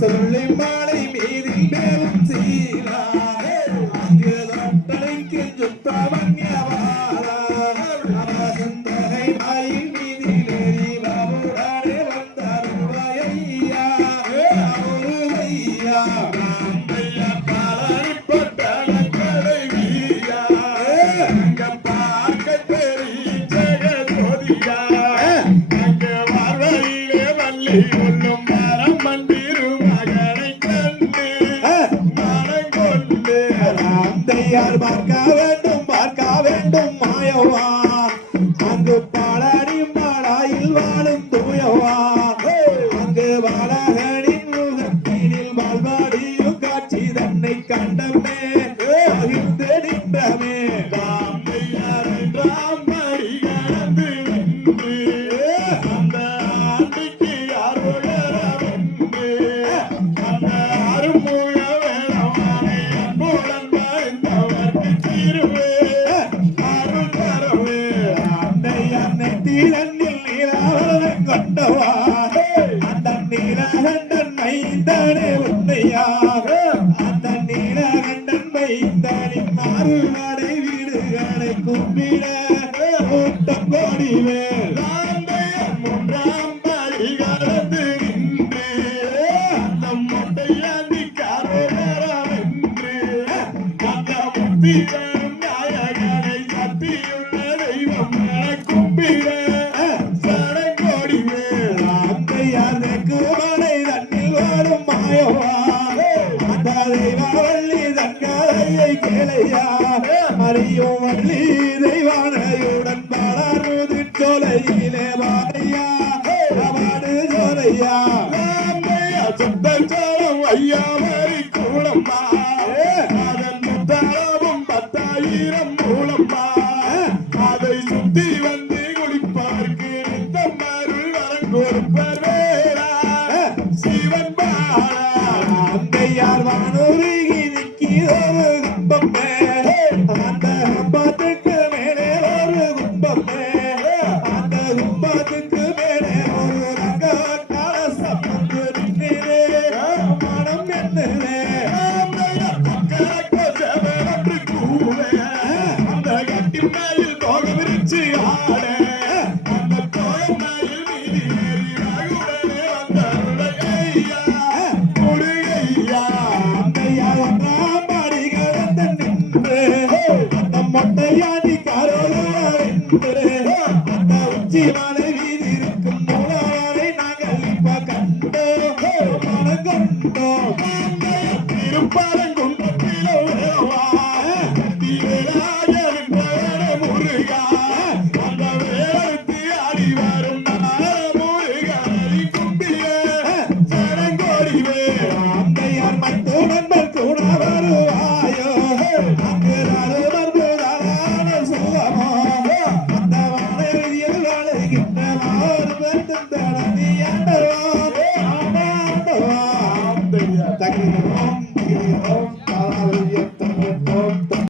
சொல்லி மாலை மீதில் மேலும் சீலா அங்குதொட்டலைக்கு சுத்தமன்யவாரா அவசந்தகை மாயில் மீதில் ஏறி பாபுரானே வந்தாருவையா அவருவையா ராமையா பாலப்பட்டன கடைவியா அங்க பார்க்க தெரிய ஜெகதோதியா அங்க வரவையிலே வள்ளி ஒன்றும் பார்க்க வேண்டும் மாயவா அங்கு பாலாடி மாடாயில் வாழும் தூயவா அங்கு பாலகனின் முகத்தினில் வாழ்வாடியும் காட்சி தன்னை கண்டமே அகிழ்ந்து நின்றமே அந்த ஆண்டிக்கு யார் அந்த அருமுக கொண்டவா அந்த நீலகண்டன் மைந்தனே உண்மையாக அந்த நீலகண்டன் மைந்தனின் மாறுநாடை வீடுகளை கும்பிட கூட்டம் கோடிவே மூன்றாம் படி கலந்து நின்று அந்த மொட்டையாண்டி காரோவென்று அந்த முத்திவரும் நாயகனை சத்தியுள்ள தெய்வம் கும்பிட அறியும் வள்ளி தெய்வானையுடன் பாடாருது சோலையிலே வாரையா பாடு சோலையா சுத்தம் சோளம் ஐயா வரி கூலம்மா அதன் முத்தாளமும் 10,000 மூலம்மா அதை சுத்தி வந்து குளிப்பார்க்கு நித்தம் அருள் வரம் கொடுப்பர் வேறா சிவன் பாடா அந்தையார் வானூருகி நிற்கிறோரு கும்பமே அந்த கும்பத்துக்கு மேலே ஒரு கும்பமே அந்த கும்பத்துக்கு மேலே ஒரு ரங்கக்கால சப்பந்து நின்றே மனம் என்னே அந்த கட்டி மேலில் தோக விரிச்சு ஆட அந்த தோக மேலில் மீதி ஏறி வந்தருளையா முருகையா அந்தையா ஒன்றாம் பாடி கடந்து நின்று அந்த மொட்டையாடி காரோடு அந்த உச்சி மலை வீதி இருக்கும் மூலவரை நாங்கள் இப்ப கண்டோம் மனம் கொண்டோம் திருப்பரங்குன்றத்தில முருகா அந்த வேலைக்கு ஆடி வரும் முருகனை கும்பிய சரங்கோடிவே அந்தையார் மட்டு நண்பர் கூட வருவாயோ அங்கு சுகமோ